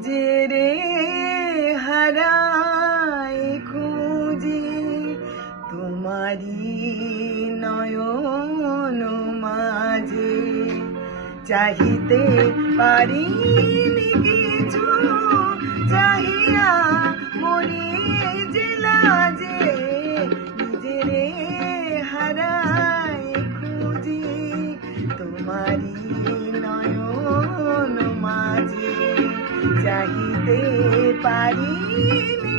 নিজেরে হারাই খুঁজি তোমারি নয়ন মাঝে, চাহিতে পারিনি কিছু, চাহিয়া মরি যে লাজে। নিজেরে হারাই খুঁজি তোমারি নয়ন মাঝে, চাহিতে পারিনি